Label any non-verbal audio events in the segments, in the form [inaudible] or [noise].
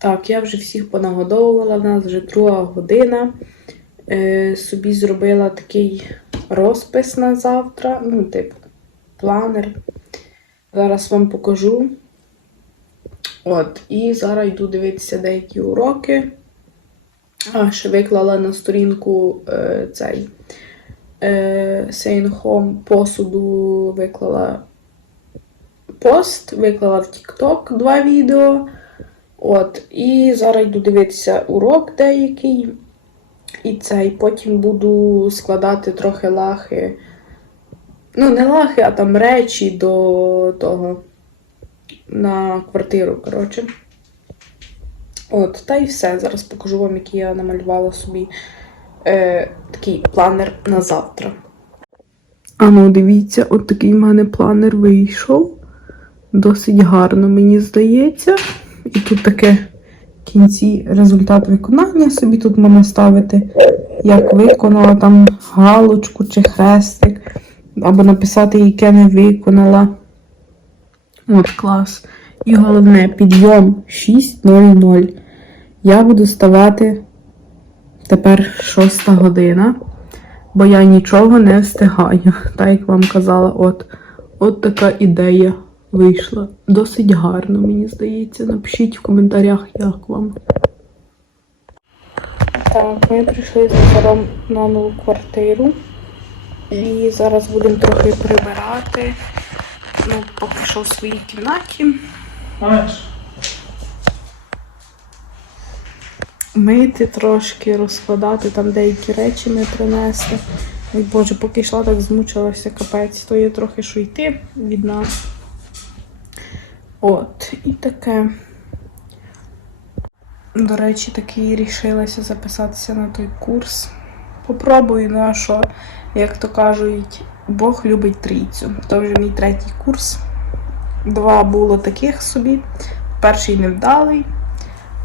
Так, я вже всіх понагодовувала, в нас вже друга година. Е, собі зробила такий розпис на завтра, ну, типу, планер. Зараз вам покажу. От, і зараз йду дивитися деякі уроки. А, ще виклала на сторінку е, цей е, Home посуду, виклала пост, виклала в TikTok два відео. От, і зараз йду дивитися урок деякий. І цей, потім буду складати трохи лахи. Ну, не лахи, а там речі до того на квартиру, коротше. От, та й все. Зараз покажу вам, який я намалювала собі е, такий планер на завтра. А ну, дивіться, от такий в мене планер вийшов. Досить гарно, мені здається. І тут таке кінці результат виконання. Собі тут можна ставити, як виконала там галочку чи хрестик. Або написати, яке не виконала. От клас. І головне, підйом 6.00. Я буду ставати тепер 6 година, бо я нічого не встигаю. [laughs] Так як вам казала, от, от така ідея вийшла. Досить гарно, мені здається. Напишіть в коментарях, як вам. Так, ми прийшли з Назаром на нову квартиру. І зараз будемо трохи прибирати. Ну, поки що в своїй кімнаті. Маєш? Мити трошки, розкладати там деякі речі ми принесли. Ой Боже, поки йшла, так змучилася капець. То є трохи що йти від нас. От, і таке. До речі, таки рішилася записатися на той курс. Попробую, ну а що, як то кажуть, Бог любить трійцю. То вже мій третій курс. Два було таких собі. Перший невдалий,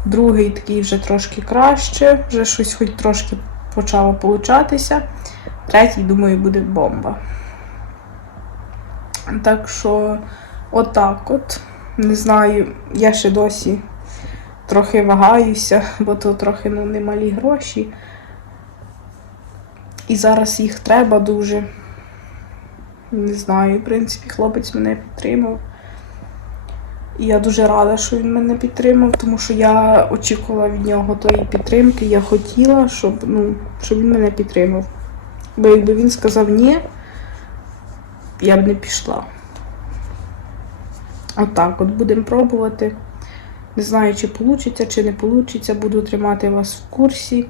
другий такий вже трошки краще, вже щось хоч трошки почало получатися. Третій, думаю, буде бомба. Так що, отак от. Не знаю, я ще досі трохи вагаюся, бо то трохи ну, немалі гроші. І зараз їх треба дуже. Не знаю, в принципі, хлопець мене підтримав. І я дуже рада, що він мене підтримав, тому що я очікувала від нього тої підтримки. Я хотіла, щоб, ну, щоб він мене підтримав. Бо якби він сказав ні, я б не пішла. Отак, от будемо пробувати. Не знаю, чи вийде, чи не вийде. Буду тримати вас в курсі.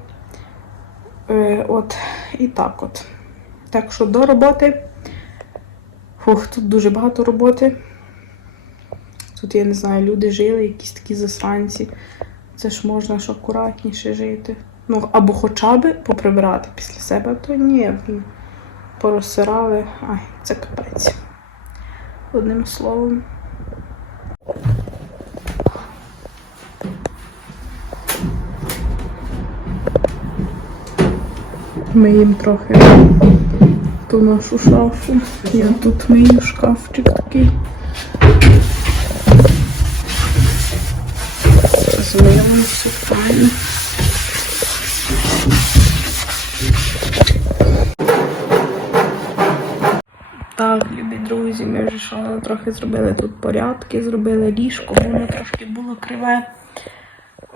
Е, от, і так от. Так що до роботи. Фух, тут дуже багато роботи. Тут, я не знаю, люди жили, якісь такі засранці. Це ж можна ж акуратніше жити. Ну, або хоча б поприбирати після себе, то ні. Порозсирали. Ай, це капець. Одним словом. Миємо трохи ту нашу шафу. Я тут мию шкафчик такий. Змили все файно. Так, любі друзі, ми вже що трохи зробили тут порядки, зробили ліжко, воно трошки було криве.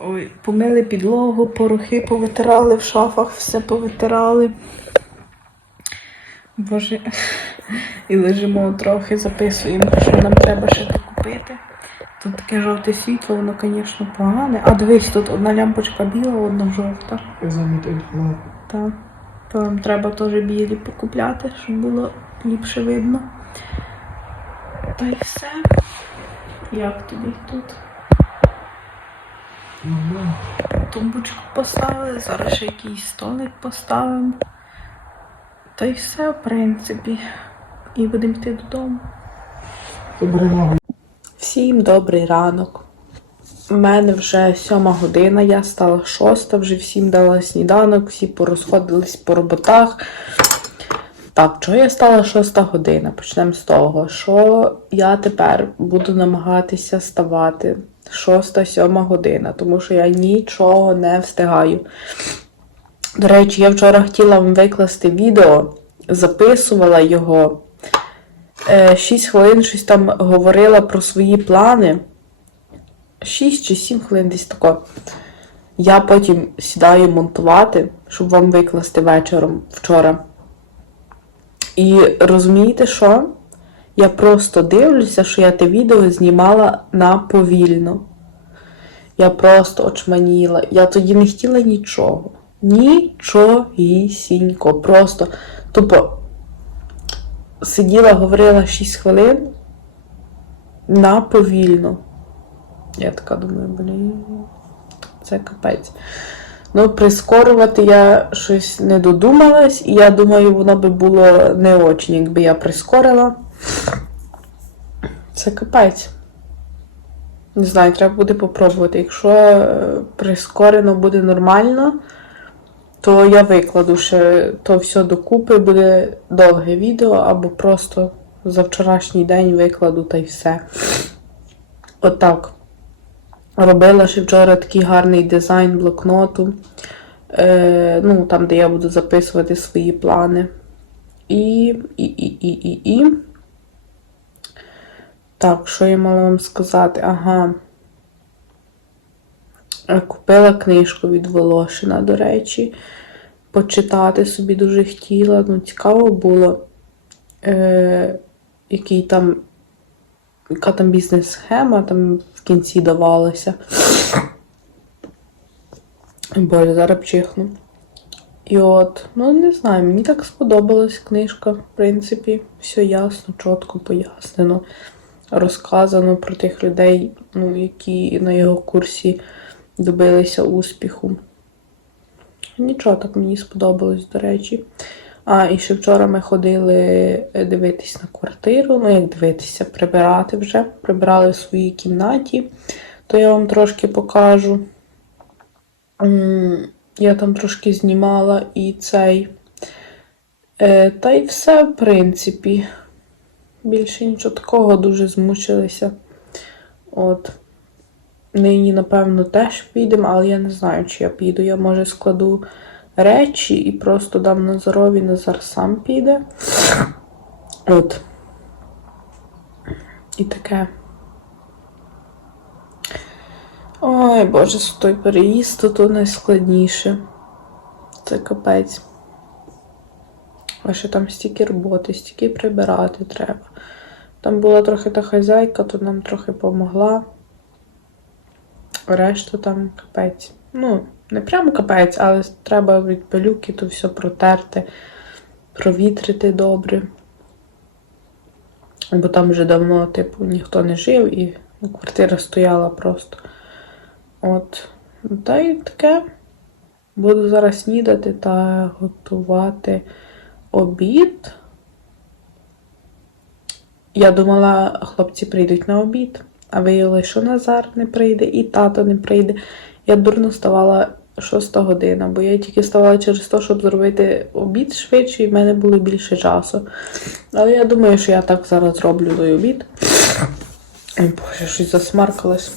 Ой, помили підлогу, порохи повитирали в шафах, все повитирали. Боже, і лежимо трохи, записуємо, що нам треба ще купити. Тут таке жовте світло, воно, звісно, погане. А дивись, тут одна лямпочка біла, одна жовта. Так. То нам треба теж білі покупляти, щоб було ліпше видно. Та й все. Як тобі тут? Тумбочку поставили, зараз ще якийсь столик поставимо. Та й все, в принципі. І будемо йти додому. Всім добрий ранок. У мене вже сьома година, я стала шоста, вже всім дала сніданок, всі порозходились по роботах. Так, чого я стала шоста година? Почнемо з того, що я тепер буду намагатися ставати 6-7 година, тому що я нічого не встигаю. До речі, я вчора хотіла вам викласти відео, записувала його. 6 хвилин щось там говорила про свої плани. 6 чи 7 хвилин десь тако. Я потім сідаю монтувати, щоб вам викласти вечором вчора. І розумієте що? Я просто дивлюся, що я те відео знімала на повільно. Я просто очманіла. Я тоді не хотіла нічого. Нічогісінько. Просто тупо сиділа, говорила 6 хвилин на повільно. Я така думаю, блін, це капець. Ну, прискорювати я щось не додумалась, і я думаю, воно би було не очень, якби я прискорила. Це капець. Не знаю, треба буде попробувати. Якщо е, прискорено буде нормально, то я викладу ще то все докупи, буде довге відео, або просто за вчорашній день викладу та й все. Отак. Робила ще вчора такий гарний дизайн блокноту. Е, ну, там, де я буду записувати свої плани. І, і, і, і, і, і. Так, що я мала вам сказати? Ага. Е, Купила книжку від Волошина, до речі. Почитати собі дуже хотіла. Ну, цікаво було, е, який там, яка там бізнес-схема там в кінці давалася. Боже, зараз чихну. І от, ну не знаю, мені так сподобалась книжка, в принципі, все ясно, чітко пояснено. Розказано про тих людей, ну, які на його курсі добилися успіху. Нічого так мені сподобалось, до речі. А, і ще вчора ми ходили е, дивитись на квартиру. Ну, як дивитися, прибирати вже. Прибирали в своїй кімнаті, то я вам трошки покажу. Я там трошки знімала і цей. Е, Та й все, в принципі. Більше нічого такого, дуже змучилися. От. Нині, напевно, теж підемо, але я не знаю, чи я піду. Я, може, складу речі і просто дам Назарові, Назар сам піде. От. І таке. Ой, Боже, той переїзд то найскладніше. Це капець. А ще там стільки роботи, стільки прибирати треба. Там була трохи та хазяйка, то нам трохи помогла. Решта там капець. Ну, не прямо капець, але треба від пилюки то все протерти, провітрити добре. Бо там вже давно, типу, ніхто не жив і квартира стояла просто. От. Та й таке. Буду зараз снідати та готувати обід. Я думала, хлопці прийдуть на обід, а виявилося, що Назар не прийде і тато не прийде. Я дурно ставала 6 година, бо я тільки ставала через те, щоб зробити обід швидше, і в мене було більше часу. Але я думаю, що я так зараз зроблю той обід. Ой, Боже, щось засмаркалось.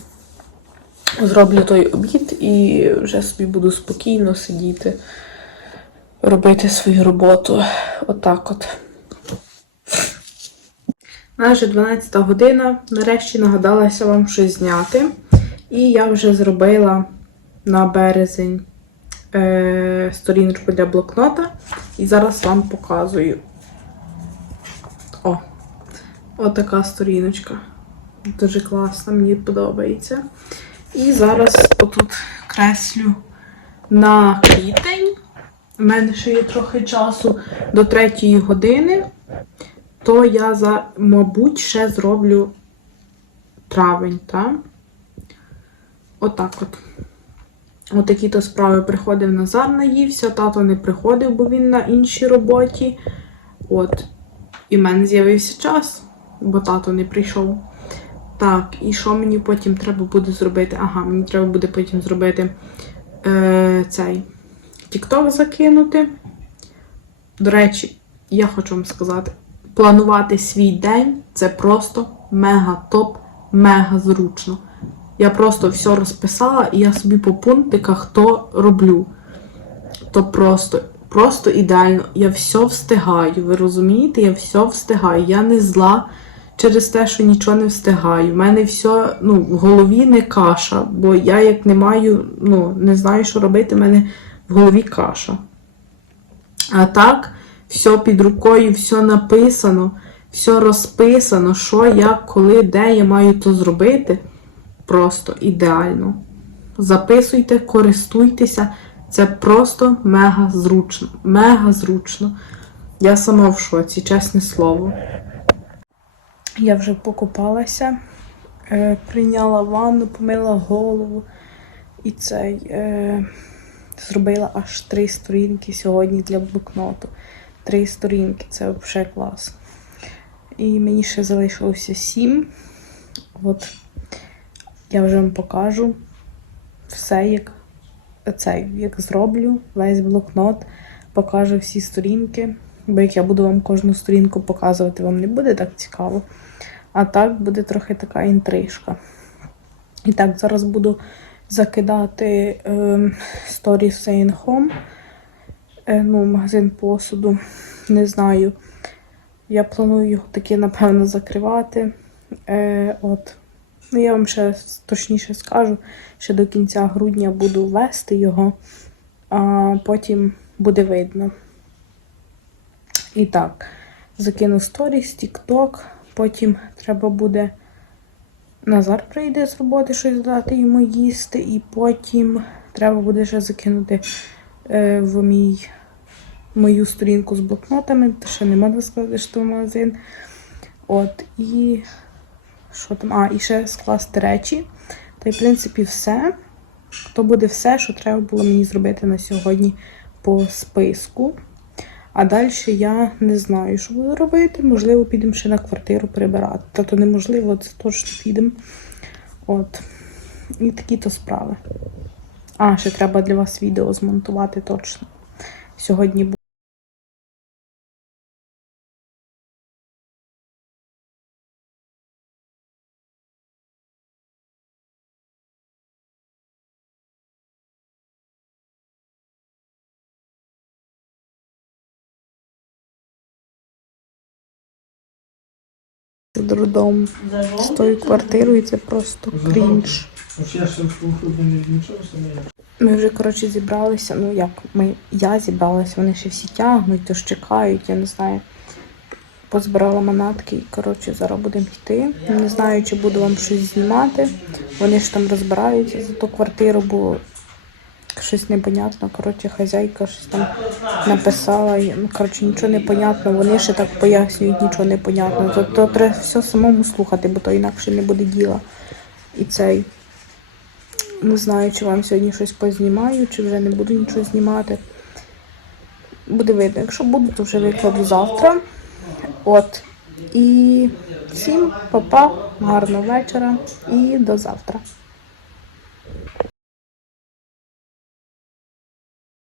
Зроблю той обід і вже собі буду спокійно сидіти, робити свою роботу. Отак от. Майже 12 година. Нарешті нагадалася вам щось зняти. І я вже зробила на березень е, сторіночку для блокнота. І зараз вам показую. О, отака сторіночка. Дуже класна, мені подобається. І зараз отут креслю на квітень. У мене ще є трохи часу до третьої години, то я, за, мабуть, ще зроблю травень, так? Отак от. Отакі то справи приходив Назар, наївся, тато не приходив, бо він на іншій роботі. От. І в мене з'явився час, бо тато не прийшов. Так, і що мені потім треба буде зробити? Ага, мені треба буде потім зробити е, цей TikTok закинути. До речі, я хочу вам сказати, планувати свій день це просто мега топ, мега зручно. Я просто все розписала, і я собі по пунктиках то роблю. То просто, просто ідеально. Я все встигаю. Ви розумієте? Я все встигаю. Я не зла через те, що нічого не встигаю. У мене все ну, в голові не каша, бо я як не маю, ну, не знаю, що робити, мене в голові каша. А так, все під рукою, все написано, все розписано, що, як, коли, де я маю то зробити. Просто ідеально. Записуйте, користуйтеся. Це просто мега зручно. Мега зручно. Я сама в шоці, чесне слово. Я вже покупалася, е, прийняла ванну, помила голову і цей е, зробила аж три сторінки сьогодні для блокноту. Три сторінки, це взагалі клас. І мені ще залишилося сім. От я вже вам покажу все, як, це, як зроблю, весь блокнот, покажу всі сторінки. Бо як я буду вам кожну сторінку показувати, вам не буде так цікаво. А так буде трохи така інтрижка. І так, зараз буду закидати Stories Saying Home. Ну, магазин посуду. Не знаю. Я планую його таки, напевно, закривати. Е, от. Ну, я вам ще точніше скажу, що до кінця грудня буду вести його, а потім буде видно. І так, закину сторіс, TikTok, потім треба буде. Назар прийде з роботи щось дати йому їсти, і потім треба буде ще закинути е, в мій, мою сторінку з блокнотами, ще не можна сказати, що це магазин. От, і що там? А, і ще скласти речі. Та й, в принципі, все. То буде все, що треба було мені зробити на сьогодні по списку. А далі я не знаю, що буду робити. Можливо, підемо ще на квартиру прибирати. Та то неможливо, це точно підемо. От. І такі то справи. А, ще треба для вас відео змонтувати точно. Сьогодні буде. додому з тою квартирою, це просто крінж. Ми вже, коротше, зібралися. Ну як ми, я зібралася, вони ще всі тягнуть, тож чекають, я не знаю. Позбирала манатки і коротше зараз будемо йти. Не знаю, чи буду вам щось знімати. Вони ж там розбираються за ту квартиру, бо щось непонятно. Коротше, хазяйка щось там написала. Ну, коротше, нічого не понятно. Вони ще так пояснюють, нічого не понятно. То, то треба все самому слухати, бо то інакше не буде діла. І цей. Не знаю, чи вам сьогодні щось познімаю, чи вже не буду нічого знімати. Буде видно. Якщо буду, то вже викладу завтра. От. І всім па-па, гарного вечора і до завтра.